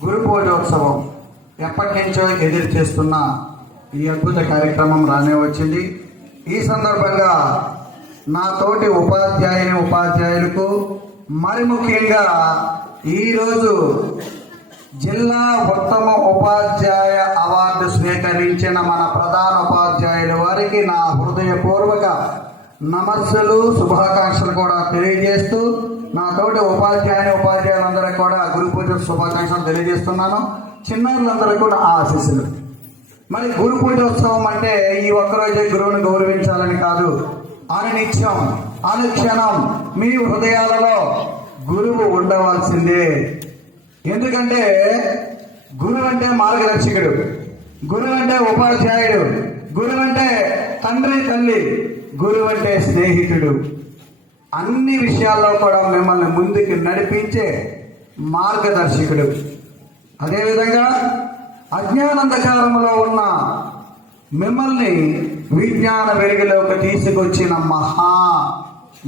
గురు పూజోత్సవం ఎప్పటి నుంచో ఎదురు చేస్తున్న ఈ అద్భుత కార్యక్రమం రానే వచ్చింది. ఈ సందర్భంగా నా తోటి ఉపాధ్యాయుని ఉపాధ్యాయులకు మరి ముఖ్యంగా ఈరోజు జిల్లా ఉత్తమ ఉపాధ్యాయ అవార్డు స్వీకరించిన మన ప్రధాన ఉపాధ్యాయుల వారికి నా హృదయపూర్వక నమస్సులు శుభాకాంక్షలు కూడా తెలియజేస్తూ నా తోటి ఉపాధ్యాయుని ఉపాధ్యాయులందరికీ కూడా గురు పూజ శుభాకాంక్షలు తెలియజేస్తున్నాను. చిన్నారులందరూ కూడా ఆశీస్సులు. మరి గురు పూజోత్సవం అంటే ఈ ఒక్కరోజే గురువుని గౌరవించాలని కాదు. అనునిత్యం అనుక్షణం మీ హృదయాలలో గురువు ఉండవలసిందే. ఎందుకంటే గురువు అంటే మార్గదర్శకుడు గురువు అంటే ఉపాధ్యాయుడు గురువు అంటే తండ్రి తల్లి గురువు అంటే స్నేహితుడు. అన్ని విషయాల్లో కూడా మిమ్మల్ని ముందుకు నడిపించే మార్గదర్శకుడు. అదేవిధంగా అజ్ఞానంధకారంలో ఉన్న మిమ్మల్ని విజ్ఞాన వెలుగులోకి తీసుకొచ్చిన మహా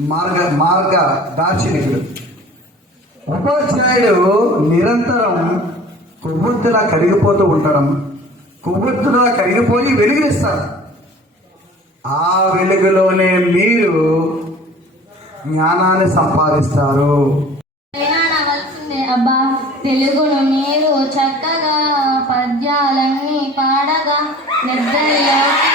మార్గ మార్గ దార్శనికుడు ఉపాధ్యాయుడు నిరంతరం కొవ్వొత్తులా కరిగిపోతూ ఉండడం కొవ్వొత్తులా కరిగిపోయి వెలుగునిస్తారు ఆ వెలుగులోనే మీరు జ్ఞానాన్ని సంపాదిస్తారు. అబ్బా తెలుగును మీరు చక్కగా పద్యాలన్నీ పాడగా నిద్రలోకి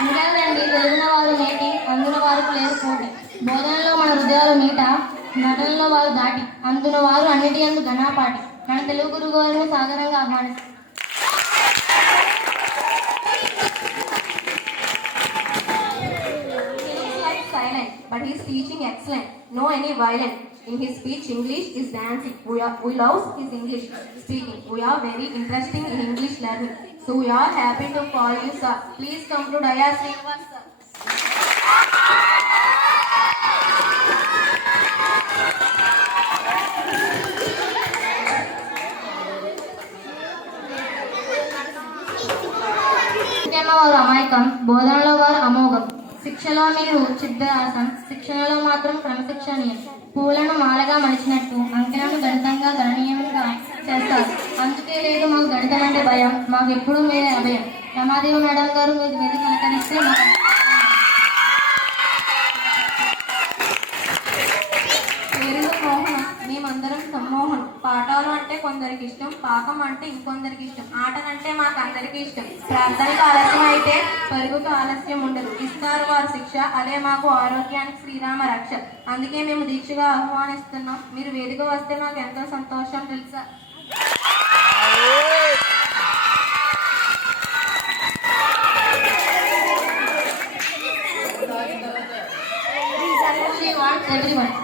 ఉండదండి తెలిసిన వారు నేటి అందున వారు లేదు పోటీ బోధనలో మన హృదయాలు మీట నటనలో వారు దాటి అందున వారు అన్నిటి అందు ఘనాపాటి. మన తెలుగు గురువు గారిని సాగరంగా ఆహ్వానిస్తారు silent, but he's teaching excellent. No any violent. In his speech, English is dancing. We are we love his English speaking. We are very interesting in English learning. So we are happy to call you sir. Please come to Daya Srinivas sir. విద్యలో వారు అమాయకం బోధనలో వారు అమోఘం శిక్షలో మీరు చిద్రాసం శిక్షణలో మాత్రం క్రమశిక్షణీయం పూలను మాలగా మలిచినట్టు అంకెలను గణితంగా గణనీయంగా చేస్తారు. అందుకే లేదు మాకు గణితం అంటే భయం. మాకు ఎప్పుడూ మీరే అభయం. రమాదేవి మేడం గారు మీరు మీద కలకరిస్తే మేమందరం సమ్మోహనం పాఠాలు అంటే కొందరికి ఇష్టం పాకం అంటే ఇంకొందరికి ఇష్టం ఆటలంటే మాకు అందరికీ ఇష్టం. ప్రార్థనకు ఆలస్యం అయితే పరుగుకు ఆలస్యం ఉండదు. ఇస్తారు వారు శిక్ష అదే మాకు ఆరోగ్యానికి శ్రీరామ రక్ష. అందుకే మేము దీక్షగా ఆహ్వానిస్తున్నాం. మీరు వేదిక వస్తే మాకు ఎంతో సంతోషం తెలుసా? Everyone,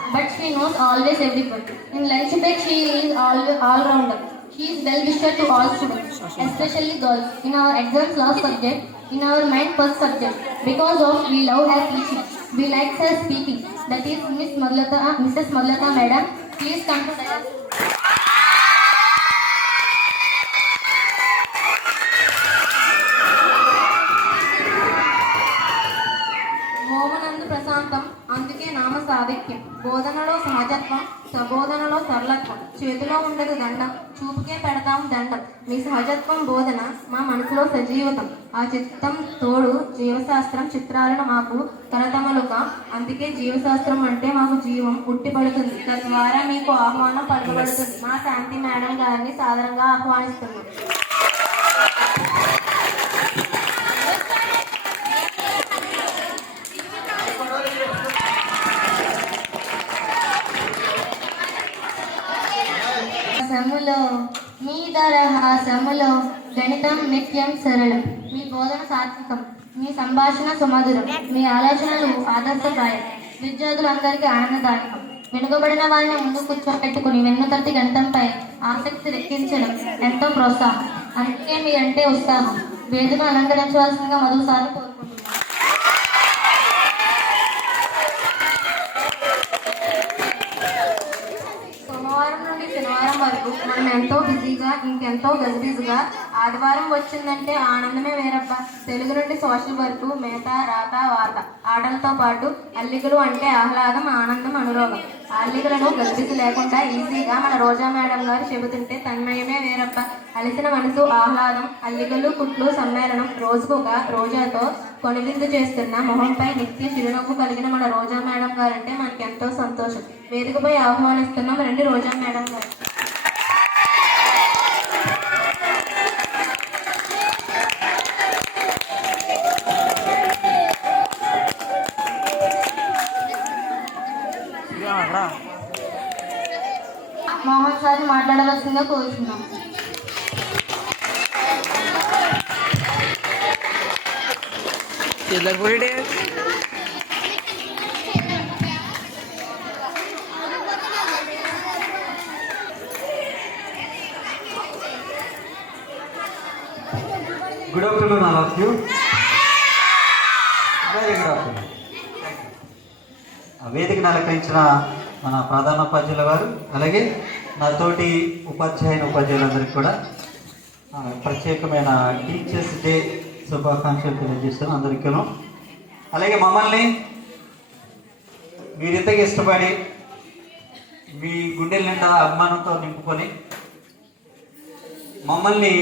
she knows always everyone. In lunch break, she is all all rounder. She is well wisher to all students, especially girls. In our exams last subject, in our mind first subject, because of we love her teaching, we like her speaking. That is Miss Maglata, Mrs. Maglata Madam. Please come to dais. ఉండదు దండం. చూపుకే పెడతాం దండం. మీ సహజత్వం బోధన మా మనసులో సజీవతం. ఆ చిత్తం తోడు జీవశాస్త్రం చిత్రాలను మాకు కరతమలుక అందుకే జీవశాస్త్రం అంటే మాకు జీవం పుట్టిపడుతుంది. తద్వారా మీకు ఆహ్వానం పలకబడుతుంది. మా శాంతి మేడం గారిని సాధారణంగా ఆహ్వానిస్తున్నాం. గణితం నిత్యం సరళం మీ బోధన సాత్వికం. మీ సంభాషణ సుమధురం. మీ ఆలోచనలు ఆదర్శప్రాయం. విద్యార్థులందరికీ ఆనందదాయకం వెనుకబడిన వారిని ముందు కూర్చోబెట్టుకుని వెన్నుతట్టి గణితంపై ఆసక్తి రెక్కించడం ఎంతో ప్రోత్సాహం. అందుకే మీరంటే ఉత్సాహం. వేదిక అలంకరించవలసిందిగా మరోసారి కోరుకుంటున్నాను. సోమవారం నుండి శనివారం వరకు మనం ఎంతో బిజీగా ఇంకెంతో గజిబిజిగా ఆదివారం వచ్చిందంటే ఆనందమే వేరబ్బా. తెలుగు నుండి సోషల్ వర్క్ మేత రాత వాత ఆటలతో పాటు అల్లికలు అంటే ఆహ్లాదం ఆనందం అనురోగం. అల్లికలను గర్భిసి లేకుండా ఈజీగా మన రోజా మేడం గారు చెబుతుంటే తన్మయమే వేరబ్బా. అలిసిన మనసు ఆహ్లాదం అల్లికలు కుట్లు సమ్మేళనం రోజుకొక రోజాతో కొనివిందు చేస్తున్న మొహంపై నిత్య చిరునవ్వు కలిగిన మన రోజా మేడం గారంటే మనకెంతో సంతోషం. వేదికపై ఆహ్వానిస్తున్నాం రండి రోజా మేడం గారు. మాట్లాడవలసిందిగా కోరుతున్నాం good afternoon all of you very good afternoon వేదికను అలంకరించిన మన ప్రధాన ఉపాధ్యాయుల వారు అలాగే నాతోటి ఉపాధ్యాయుని ఉపాధ్యాయులందరికీ కూడా ప్రత్యేకమైన టీచర్స్ డే శుభాకాంక్షలు తెలియజేస్తాను అందరికీను. అలాగే మమ్మల్ని మీరింతగా ఇష్టపడి మీ గుండెల నిండా అభిమానంతో నింపుకొని మమ్మల్ని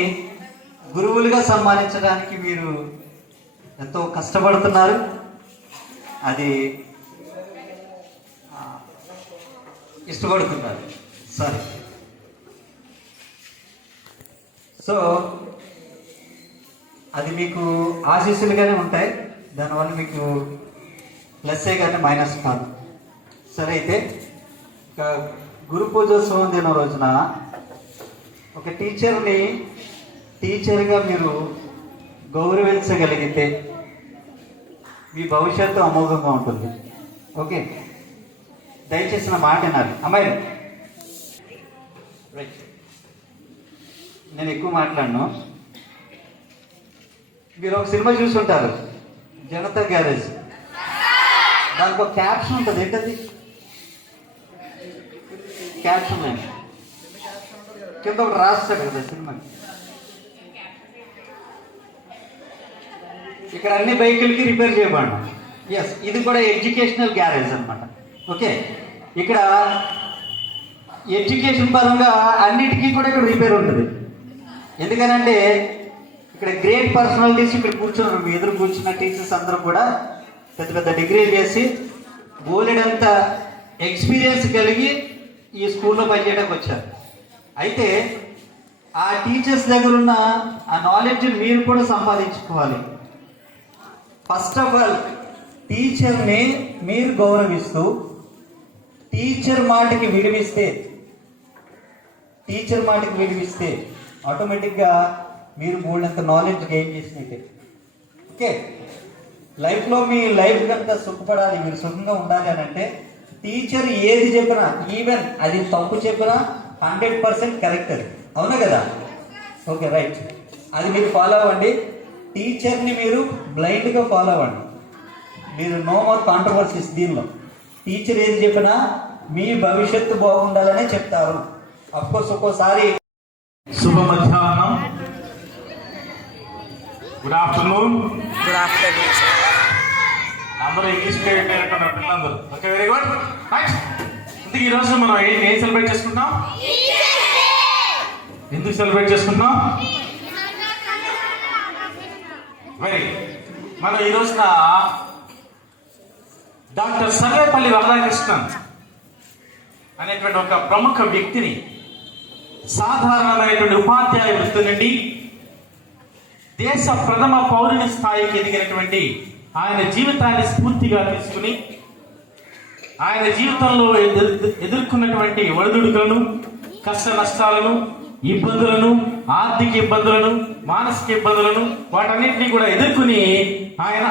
గురువులుగా సన్మానించడానికి మీరు ఎంతో కష్టపడుతున్నారు. అది ఇష్టపడుతున్నారు. సారీ. సో అది మీకు ఆశీస్సులుగానే ఉంటాయి. దానివల్ల మీకు ప్లస్సే కానీ మైనస్ కాదు. సరే అయితే గురు పూజోత్సవం దినం రోజున ఒక టీచర్ని టీచర్గా మీరు గౌరవించగలిగితే మీ భవిష్యత్తు అమోఘంగా ఉంటుంది. ఓకే? దయచేసి నా మాట వినాలి. అమ్మాయి రైట్ నేను ఎక్కువ మాట్లాడను. మీరు ఒక సినిమా చూసుంటారు. జనతా గ్యారేజ్. దానికి ఒక క్యాప్షన్ ఉంటుంది. ఏంటది? క్యాప్షన్ కింద ఒకటి రాస్తాడు కదా సినిమా. ఇక్కడ అన్ని బైకులకి రిపేర్ చేయబడిన. ఎస్ ఇది కూడా ఎడ్యుకేషనల్ గ్యారేజ్ అనమాట ఓకే ఇక్కడ ఎడ్యుకేషన్ పరంగా అన్నిటికీ కూడా ఇక్కడ రిపేర్ ఉంటుంది. ఎందుకనంటే ఇక్కడ గ్రేట్ పర్సనాలిటీస్ ఇక్కడ కూర్చున్నారు. మీ ఎదురు కూర్చున్న టీచర్స్ అందరూ కూడా పెద్ద పెద్ద డిగ్రీలు చేసి బోలెడంత ఎక్స్పీరియన్స్ కలిగి ఈ స్కూల్లో పనిచేయడానికి వచ్చారు. అయితే ఆ టీచర్స్ దగ్గర ఉన్న ఆ నాలెడ్జ్ మీరు కూడా సంపాదించుకోవాలి. ఫస్ట్ ఆఫ్ ఆల్ టీచర్ని మీరు గౌరవిస్తూ టీచర్ మాటకి విలువిస్తే టీచర్ మాటకి విలువిస్తే ఆటోమేటిక్గా మీరు మూడంత నాలెడ్జ్ గెయిన్ చేసినట్టే. ఓకే లైఫ్లో మీ లైఫ్ కనుక సుఖపడాలి మీరు సుఖంగా ఉండాలి అని అంటే టీచర్ ఏది చెప్పినా ఈవెన్ అది తప్పు చెప్పినా హండ్రెడ్ పర్సెంట్ కరెక్ట్ అది. అవునా కదా? ఓకే రైట్ అది మీరు ఫాలో అవ్వండి. టీచర్ని మీరు బ్లైండ్గా ఫాలో అవ్వండి. మీరు నో మోర్ కాంట్రవర్సీస్ దీనిలో. టీచర్ ఏది చెప్పినా మీ భవిష్యత్తు బాగుండాలనే చెప్తారు. అఫ్కోర్స్ ఒక్కోసారి శుభ మధ్యాహ్నం గుడ్ ఆఫ్టర్నూన్ గుడ్ ఆఫ్టర్నూన్ అందరూ ఇంగ్లీష్ పిల్లలందరూ. ఓకే వెరీ గుడ్ రైట్ ఇంతకీ ఈ రోజు మనం ఏం ఏం సెలబ్రేట్ చేసుకుంటాం ఎందుకు సెలబ్రేట్ చేసుకుంటాం వెరీ మనం ఈ రోజున డాక్టర్ సర్వేపల్లి వరదాకృష్ణన్ అనేటువంటి ఒక ప్రముఖ వ్యక్తిని సాధారణమైనటువంటి ఉపాధ్యాయ వృత్తి నుండి దేశ ప్రథమ పౌరుని స్థాయికి ఎదిగినటువంటి ఆయన జీవితాన్ని స్ఫూర్తిగా తీసుకుని ఆయన జీవితంలో ఎదుర్- ఎదుర్కొన్నటువంటి ఒడిదుడుకులను కష్ట నష్టాలను ఇబ్బందులను ఆర్థిక ఇబ్బందులను మానసిక ఇబ్బందులను వాటన్నింటినీ కూడా ఎదుర్కొని ఆయన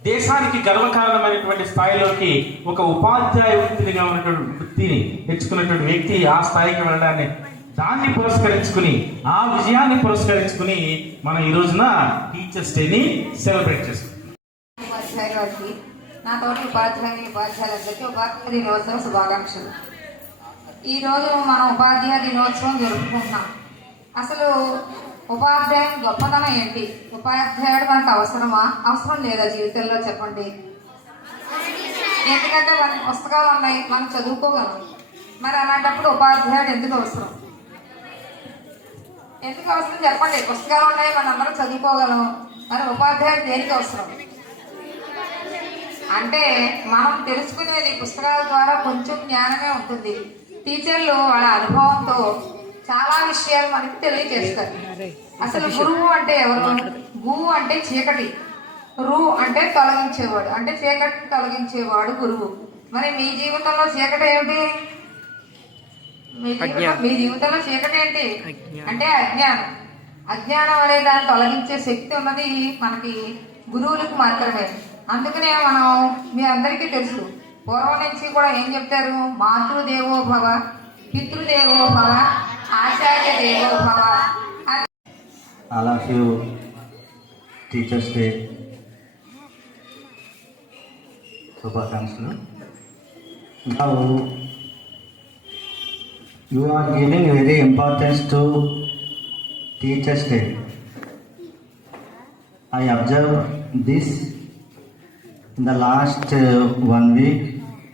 దేశానికి గర్వకారణమైనటువంటి స్థాయిలోకి ఒక ఉపాధ్యాయ వృత్తినిగా ఉన్నటువంటి వృత్తిని తెచ్చుకున్నటువంటి వ్యక్తి ఆ స్థాయికి వెళ్ళడాన్ని దాన్ని పురస్కరించుకుని ఆ విజయాన్ని పురస్కరించుకుని మనం ఈ రోజున టీచర్స్ డేని సెలబ్రేట్ చేసుకుంటాం ఉపాధ్యాయ గారికి నా తోటి ఉపాధ్యాయుని ఉపాధ్యాయులందరికీ ఉపాధ్యాయ దినోత్సవ శుభాకాంక్షలు. ఈరోజు మనం ఉపాధ్యాయ దినోత్సవం జరుపుకుంటున్నాం. అసలు ఉపాధ్యాయం గొప్పతనం ఏంటి? ఉపాధ్యాయుడు మనకు అవసరమా? అవసరం లేదా జీవితంలో చెప్పండి. ఎందుకంటే మన పుస్తకాలు ఉన్నాయి మనం చదువుకోగలం. మరి అలాంటప్పుడు ఉపాధ్యాయుడు ఎందుకు అవసరం? ఎందుకు అవసరం చెప్పండి. పుస్తకాలు ఉన్నాయి మనం అందరం చదువుకోగలం. మరి ఉపాధ్యాయుడు దేనికి అవసరం? అంటే మనం తెలుసుకునేది పుస్తకాల ద్వారా కొంచెం జ్ఞానమే ఉంటుంది. టీచర్లు వాళ్ళ అనుభవంతో చాలా విషయాలు మనకి తెలియజేస్తారు. అసలు గురువు అంటే ఎవరు? గు అంటే చీకటి. రు అంటే తొలగించేవాడు. అంటే చీకటి తొలగించేవాడు గురువు. మరి మీ జీవితంలో చీకటి ఏమిటి? మీ జీవితంలో చీకటి ఏంటి? అంటే అజ్ఞానం. అజ్ఞానం అనే దాన్ని తొలగించే శక్తి ఉన్నది మనకి గురువులకు మాత్రమే. అందుకనే మనం మీ అందరికీ తెలుసు. పూర్వం నుంచి కూడా ఏం చెప్తారు? మాతృదేవో భవ పితృదేవో భవ ఆచార్య దేవోభవ I love you, Teachers Day. శుభాకాంక్షలు now you are giving very importance to teachers day I observe this in the last one week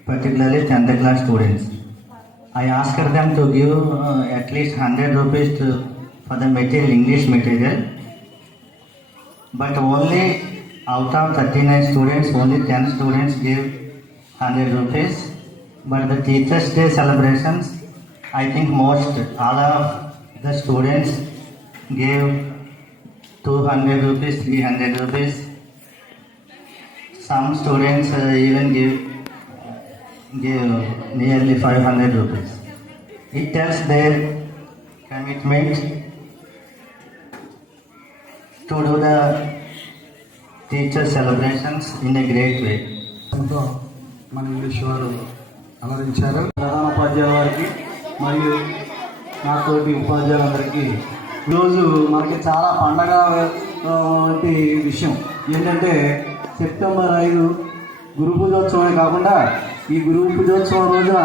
particularly tenth class students I asked them to give uh, at least 100 rupees to, for the material, English material. But only out of 39 students, only 10 students gave 100 rupees. But the Teachers' Day celebrations, I think most all of the students gave 200 rupees, 300 rupees. Some students uh, even give give nearly 500 rupees. It tells their commitment to do the teacher celebrations in a great way. మన English వారు అలరించారు ప్రధాన ఉపాధ్యాయుల వారికి మరియు నాతోటి ఉపాధ్యాయులందరికీ ఈరోజు మనకి చాలా పండగ వంటి విషయం ఏంటంటే సెప్టెంబర్ ఐదు గురు పూజోత్సవమే కాకుండా ఈ గురువు పూజోత్సవం రోజున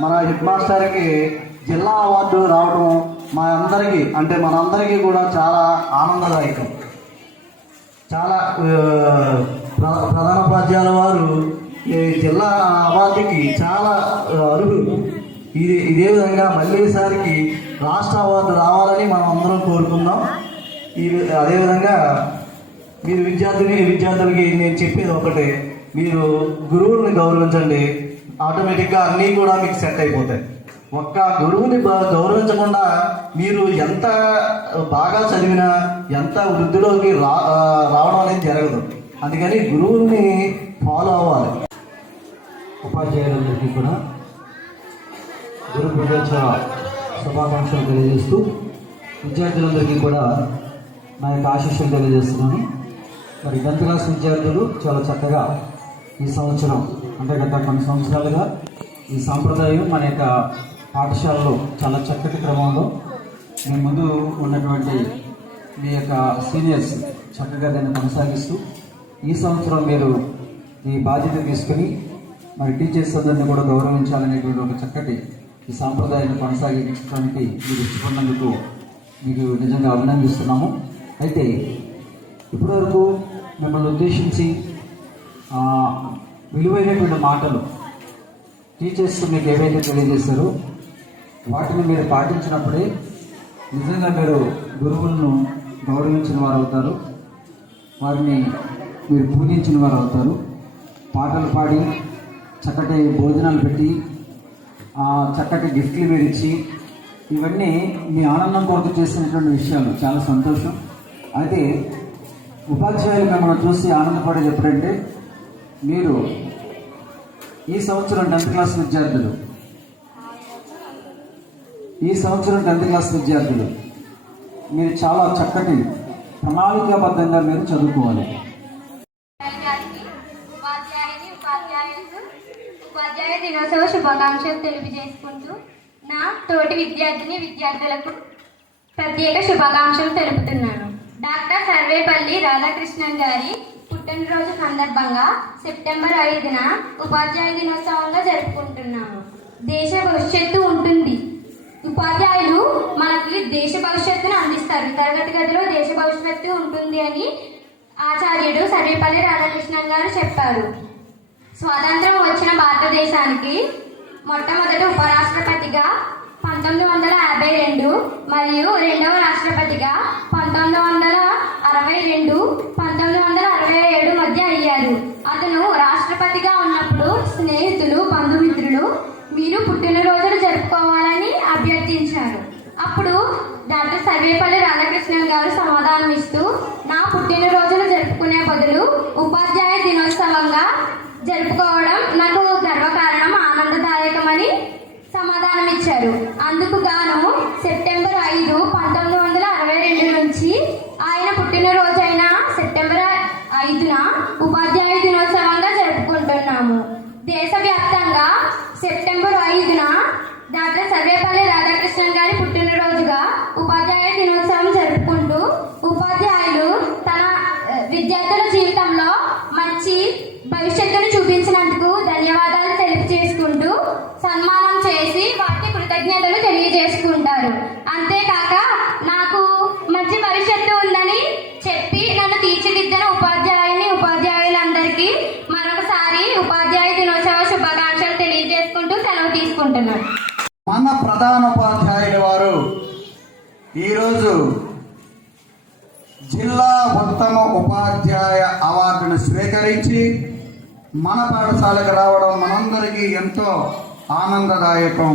మన హెడ్ మాస్టర్కి జిల్లా అవార్డు రావడం మా అందరికీ అంటే మనందరికీ కూడా చాలా ఆనందదాయకం. చాలా ఆ, ప్రధాన వారు ఈ జిల్లా అవార్డుకి చాలా అర్హులు. ఇది ఇదే విధంగా మళ్ళీ ఈసారికి రాష్ట్ర అవార్డు రావాలని మనం అందరం కోరుకుందాం. ఈ అదేవిధంగా మీరు విద్యార్థిని విద్యార్థులకి నేను చెప్పేది ఒకటే. మీరు గురువుల్ని గౌరవించండి. ఆటోమేటిక్గా అన్నీ కూడా మీకు సెట్ అయిపోతాయి. ఒక్క గురువుని గౌరవించకుండా మీరు ఎంత బాగా చదివినా ఎంత వృద్ధిలోకి రా రావడం అనేది జరగదు. అందుకని గురువుల్ని ఫాలో అవ్వాలి. ఉపాధ్యాయులందరికీ కూడా గురు పూజోత్సవ శుభాకాంక్షలు తెలియజేస్తూ విద్యార్థులందరికీ కూడా నా యొక్క ఆశీస్సులు తెలియజేస్తున్నాను. మరి టెన్త్ క్లాస్ విద్యార్థులు చాలా చక్కగా ఈ సంవత్సరం అంటే గత కొన్ని సంవత్సరాలుగా ఈ సాంప్రదాయం మన యొక్క పాఠశాలలో చాలా చక్కటి క్రమంలో మీ ముందు ఉన్నటువంటి మీ యొక్క సీనియర్స్ చక్కగా దాన్ని కొనసాగిస్తూ ఈ సంవత్సరం మీరు ఈ బాధ్యత తీసుకుని మరి టీచర్స్ అందరినీ కూడా గౌరవించాలనేటువంటి ఒక చక్కటి ఈ సాంప్రదాయాన్ని కొనసాగించడానికి మీరు ఇష్టపడినందుకు మీకు నిజంగా అభినందిస్తున్నాము. అయితే ఇప్పటివరకు మిమ్మల్ని ఉద్దేశించి విలువైనటువంటి మాటలు టీచర్స్ మీకు ఏవైతే తెలియజేశారో వాటిని మీరు పాటించినప్పుడే నిజంగా మీరు గురువులను గౌరవించిన వారు అవుతారు వారిని మీరు పూజించిన వారు అవుతారు పాటలు పాడి చక్కటి భోజనాలు పెట్టి చక్కటి గిఫ్ట్లు మీరు ఇచ్చి ఇవన్నీ మీ ఆనందం కొరకు చేసినటువంటి విషయాలు. చాలా సంతోషం. అయితే ఉపాధ్యాయులు మిమ్మల్ని చూసి ఆనందపడేది ఎప్పుడంటే మీరు ఈ సంవత్సరం టెన్త్ క్లాస్ విద్యార్థులు. ఈ సంవత్సరం టెన్త్ క్లాస్ విద్యార్థులు. మీరు చాలా చక్కటి ప్రణాళికాబద్ధంగా మీరు చదువుకోవాలి. ఉపాధ్యాయ దినోత్సవ శుభాకాంక్షలు తెలియజేసుకుంటూ నా తోటి విద్యార్థిని విద్యార్థులకు ప్రత్యేక శుభాకాంక్షలు తెలుపుతున్నాను. డాక్టర్ సర్వేపల్లి రాధాకృష్ణన్ గారి పుట్టినరోజు సందర్భంగా సెప్టెంబర్ ఐదున ఉపాధ్యాయ దినోత్సవంగా జరుపుకుంటున్నాము. దేశ భవిష్యత్తు ఉంటుంది. ఉపాధ్యాయులు మనకి దేశ భవిష్యత్తును అందిస్తారు. తరగతి గదిలో దేశ భవిష్యత్తు ఉంటుంది అని ఆచార్యుడు సర్వేపల్లి రాధాకృష్ణన్ గారు చెప్పారు. స్వాతంత్రం వచ్చిన భారతదేశానికి మొట్టమొదటి ఉపరాష్ట్రపతిగా పంతొమ్మిది వందల యాభై రెండు మరియు రెండవ రాష్ట్రపతిగా పంతొమ్మిది వందల అరవై రెండు పంతొమ్మిది వందల అరవై ఏడు మధ్య అయ్యారు. అతను రాష్ట్రపతిగా ఉన్నప్పుడు స్నేహితులు బంధుమిత్రులు మీరు పుట్టినరోజులు జరుపుకోవాలని అభ్యర్థించారు. అప్పుడు డాక్టర్ సర్వేపల్లి రాధాకృష్ణన్ గారు సమాధానం ఇస్తూ నా పుట్టినరోజులు జరుపుకునే బదులు ఉపాధ్యాయ దినోత్సవంగా జరుపుకోవడం నాకు సమాధానం అందుకు గాను సెప్టెంబర్ ఐదు పంతొమ్మిది వందల అరవై రెండు నుంచి ఆయన పుట్టినరోజైన సెప్టెంబర్ ఐదున ఉపాధ్యాయ కృతజ్ఞతలు తెలియజేసుకుంటారు. అంతేకాక నాకు మంచి భవిష్యత్తు ఉందని చెప్పి నన్ను తీర్చిదిద్దిన ఉపాధ్యాయుని ఉపాధ్యాయులందరికీ మరొకసారి ఉపాధ్యాయ దినోత్సవ శుభాకాంక్షలు తెలియజేసుకుంటూ సెలవు తీసుకుంటున్నాను. మన ప్రధానోపాధ్యాయుల వారు ఈరోజు జిల్లా ఉత్తమ ఉపాధ్యాయ అవార్డును స్వీకరించి మన పాఠశాలకు రావడం మనందరికీ ఎంతో ఆనందదాయకం.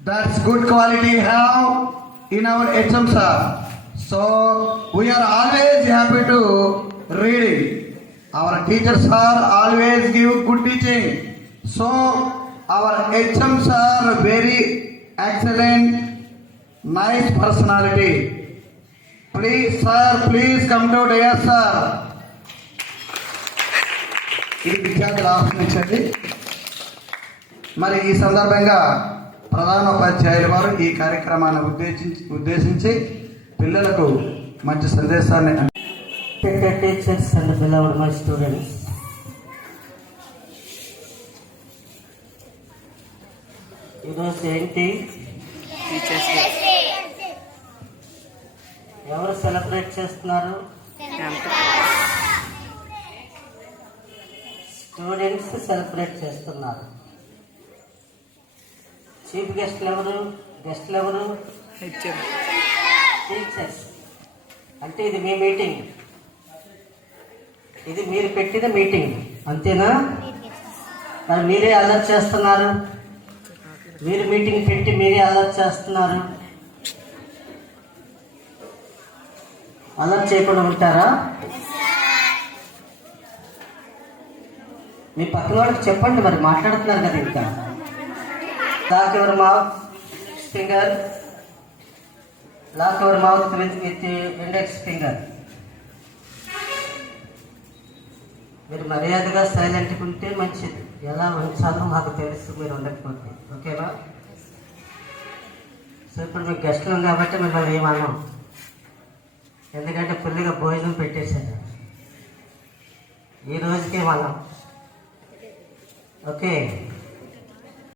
That's good quality have in our HM sir. So we are always happy to reading. Our teachers are always give good teaching. So our HMs are very excellent, nice personality. Please sir, please come to dear sir. ఇది విద్యార్థులు ఆహ్వానించండి మరి ఈ సందర్భంగా ప్రధానోపాధ్యాయుల వారు ఈ కార్యక్రమాన్ని ఉద్దేశించి ఉద్దేశించి పిల్లలకు మంచి సందేశాన్ని my students. ఈరోజు ఏంటి ఎవరు సెలబ్రేట్ చేస్తున్నారు. స్టూడెంట్స్ సెలబ్రేట్ చేస్తున్నారు. చీఫ్ గెస్ట్లు ఎవరు గెస్ట్లు ఎవరు టీచర్స్ అంటే ఇది మీ మీటింగ్ ఇది మీరు పెట్టిన మీటింగ్ అంతేనా? మరి మీరే అలర్ట్ చేస్తున్నారు? మీరు మీటింగ్ పెట్టి మీరే అలర్ట్ చేస్తున్నారు? అలర్ట్ చేయకుండా ఉంటారా? మీ పక్కన వాళ్ళకి చెప్పండి మరి మాట్లాడుతున్నారు కదా ఇంకా. Lock your mouth finger lock your mouth with with index finger మీరు మర్యాదగా సైలెంట్గా ఉంటే మంచిది. ఎలా ఉంచాలో మాకు తెలుసు మీరు ఉండకపోతే. ఓకేనా సో ఇప్పుడు మీకు గెస్ట్లు కాబట్టి మిమ్మల్ని ఏమన్నాం ఎందుకంటే ఫుల్గా భోజనం పెట్టేశారు. ఈ రోజుకే మనం ఓకే